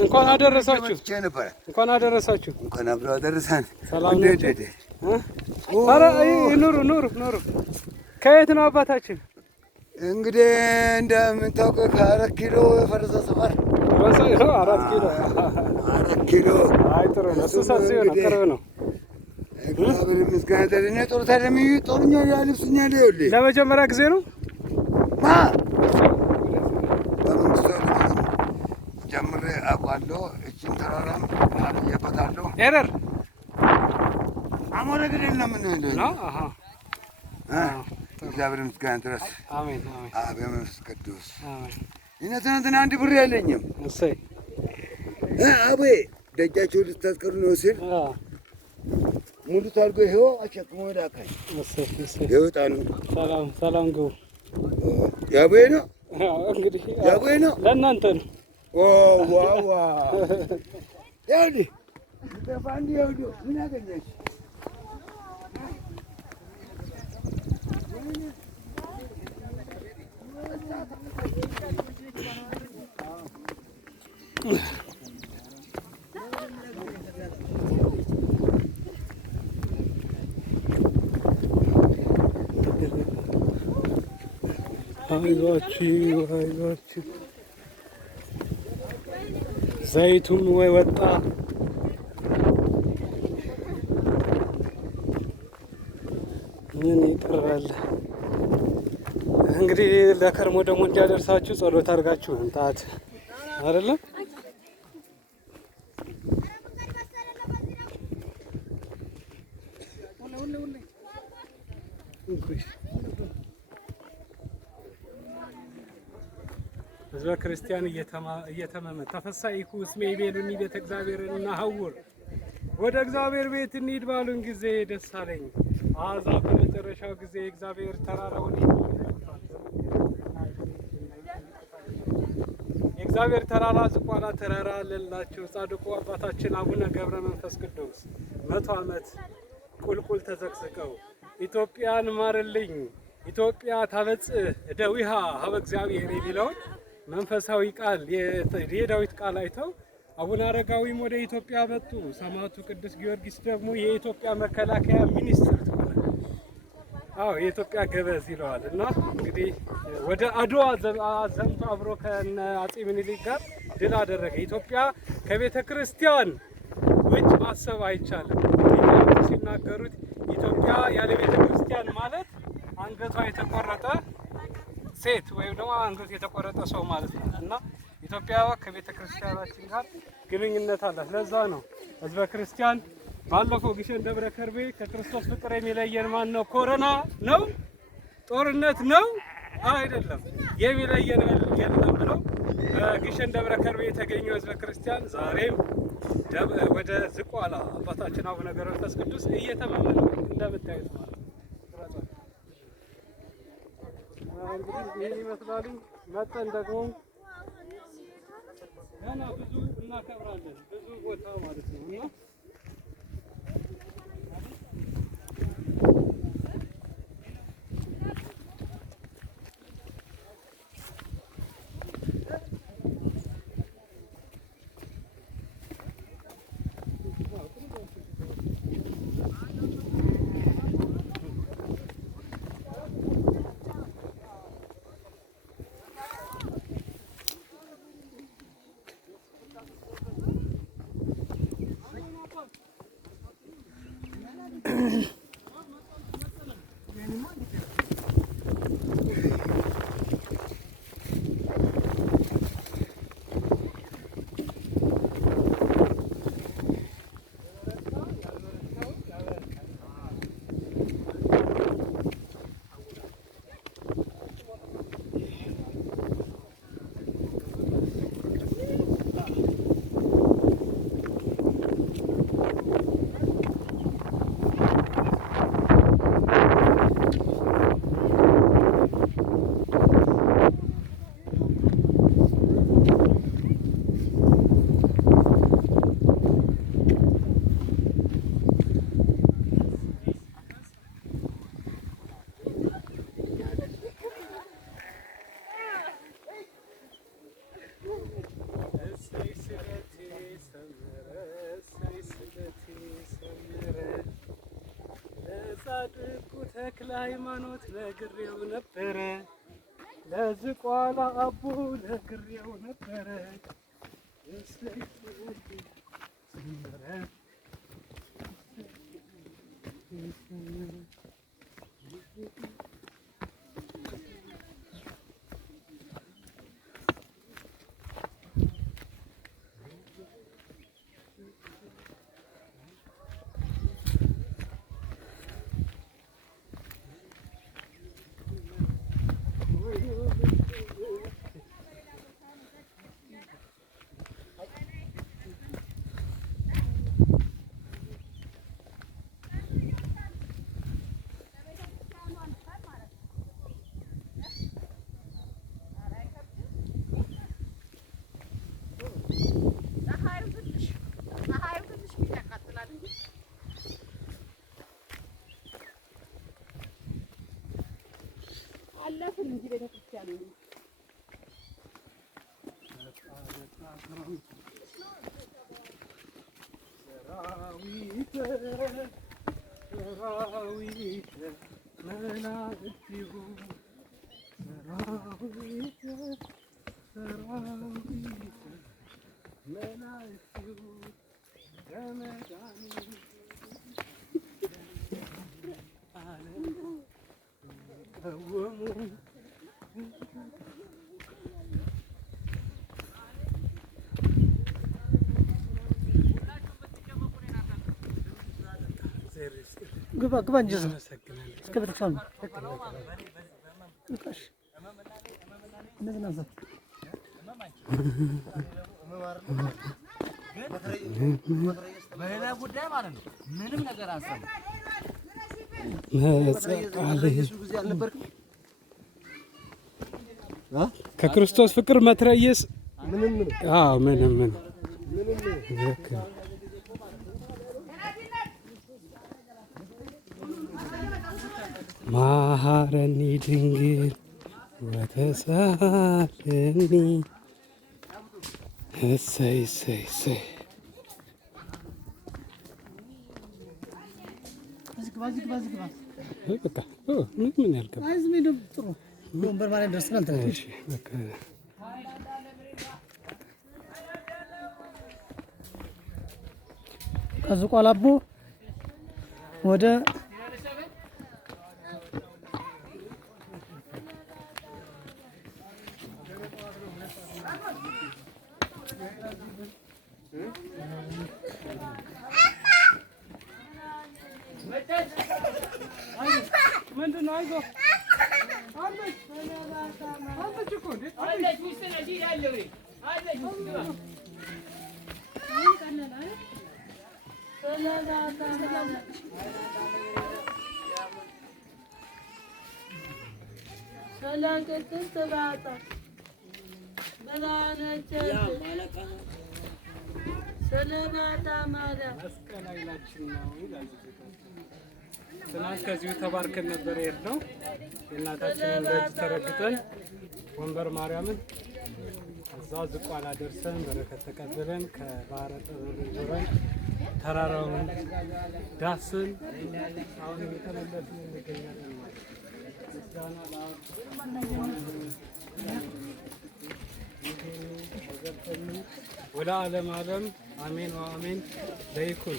እንኳን አደረሳችሁ። እንኳን አደረሳችሁ። እንኳን አብረው አደረሰን። ሰላም ነው። ኧረ ኑሩ። ከየት ነው አባታችን? እንግዲህ እንደምታውቀው ከ4 ኪሎ የፈረሰ ሰፈር 4 ኪሎ 4 ኪሎ። አይ ጥሩ ነው። እሱ ሰፊው ነው፣ ቅርብ ነው። እግዚአብሔር ይመስገን። ተደነ ጦርታ ደሚ ጦርኛ ያልብስኛ ይኸውልህ ለመጀመሪያ ጊዜ ነው ጀምሬ አውቃለሁ። እችን ተራራም አልየበታለሁ። ኤረር አሞረ ግን ለምን ነው? እግዚአብሔር ይመስገን ድረስ። አሜን። አብ መንፈስ ቅዱስ እኔ ትናንትና አንድ ብር የለኝም። እሰይ አቤ ደጃቸው ልታስቀሩ ነው ሲል ሙሉ ታርጎ ይሄው አሸክሞ ዳካኝ። እሰይ ይወጣ ነው። ሰላም ግቡ። ያቤ ነው እንግዲህ ያቤ ነው ለእናንተ ነው። ዋዋ ያውዲ ተፋንዲ ያውዲ ምን አገኘሽ? አይዟችሁ ዘይቱን ወይ ወጣ ምን ይቀራል እንግዲህ። ለከርሞ ደግሞ እንዲያደርሳችሁ ጸሎት አድርጋችሁ እንታት አይደለም። ህዝበ ክርስቲያን እየተመመ ተፈሳይኩ እስሜ ይቤሉኒ ቤተ እግዚአብሔርን እናሐውር ወደ እግዚአብሔር ቤት እንሂድ ባሉን ጊዜ ደስ አለኝ። አሕዛብ በመጨረሻው ጊዜ እግዚአብሔር ተራራውን የእግዚአብሔር ተራራ ዝቋላ ተራራ አለላችሁ። ጻድቁ አባታችን አቡነ ገብረ መንፈስ ቅዱስ 100 ዓመት ቁልቁል ተዘቅዝቀው ኢትዮጵያን ማርልኝ ኢትዮጵያ ታበጽሕ እደዊሃ ሀበ እግዚአብሔር የሚለውን መንፈሳዊ ቃል የዳዊት ቃል አይተው አቡነ አረጋዊም ወደ ኢትዮጵያ መጡ። ሰማዕቱ ቅዱስ ጊዮርጊስ ደግሞ የኢትዮጵያ መከላከያ ሚኒስትር ሆነ። የኢትዮጵያ ገበዝ ይለዋል። እና እንግዲህ ወደ አድዋ ዘምቶ አብሮ ከነ አጼ ምኒልክ ጋር ድል አደረገ። ኢትዮጵያ ከቤተ ክርስቲያን ውጭ ማሰብ አይቻልም። ሲናገሩት ኢትዮጵያ ያለ ቤተ ክርስቲያን ማለት አንገቷ የተቆረጠ ሴት ወይም ደግሞ አንገቱ የተቆረጠ ሰው ማለት ነው። እና ኢትዮጵያ ከቤተ ክርስቲያናችን ጋር ግንኙነት አላት። ለዛ ነው ህዝበ ክርስቲያን ባለፈው ግሸን ደብረ ከርቤ ከክርስቶስ ፍቅር የሚለየን ማን ነው? ኮሮና ነው? ጦርነት ነው? አይደለም። የሚለየን የለም ብለው ግሸን ደብረ ከርቤ የተገኘው ህዝበ ክርስቲያን ዛሬም ወደ ዝቋላ አባታችን አቡነ ገብረ መንፈስ ቅዱስ እየተመመ ነው እንደምታዩት ማለት ነው። እንግዲህ ይህን ይመስላል። መጠን ደግሞ ገና ብዙ እናከብራለን፣ ብዙ ቦታ ማለት ነው እና ተክለ ሃይማኖት ነግሬው ነበረ ለዝቋላ አቦ ነግሬው ነበረ አለፈን እንጂ ቤተክርስቲያን ነው። ግባ ግባ እንጂ እስከ ቤተክርስቲያን ነው። እሺ እነዚህ ናቸው። በሌላ ጉዳይ ማለት ነው። ምንም ነገር አንሰማ ከክርስቶስ ፍቅር መትረየስ ምንም ምንም ማሐረኒ ድንግል ወተሳለኒ እሰይ እሰይ እሰይ በቃ ምን ያልከው ወንበር ማለት ደርሰናል። እሺ በቃ ከዝቋላ አቦ ወደ ምንድነው? አይዞህ ትናንት ከዚሁ ተባርከን ነበር የሄድነው። የእናታችንን ደጅ ተረግጠን ወንበር ማርያምን እዛ ዝቋላ ደርሰን በረከት ተቀብለን ከባህረ ጠበል ዞረን ተራራውን ዳስን አሁን እየተመለስን እንገኛለን ማለት ነው። ምስጋና ወለዓለመ ዓለም አሜን ወአሜን። ለይኩን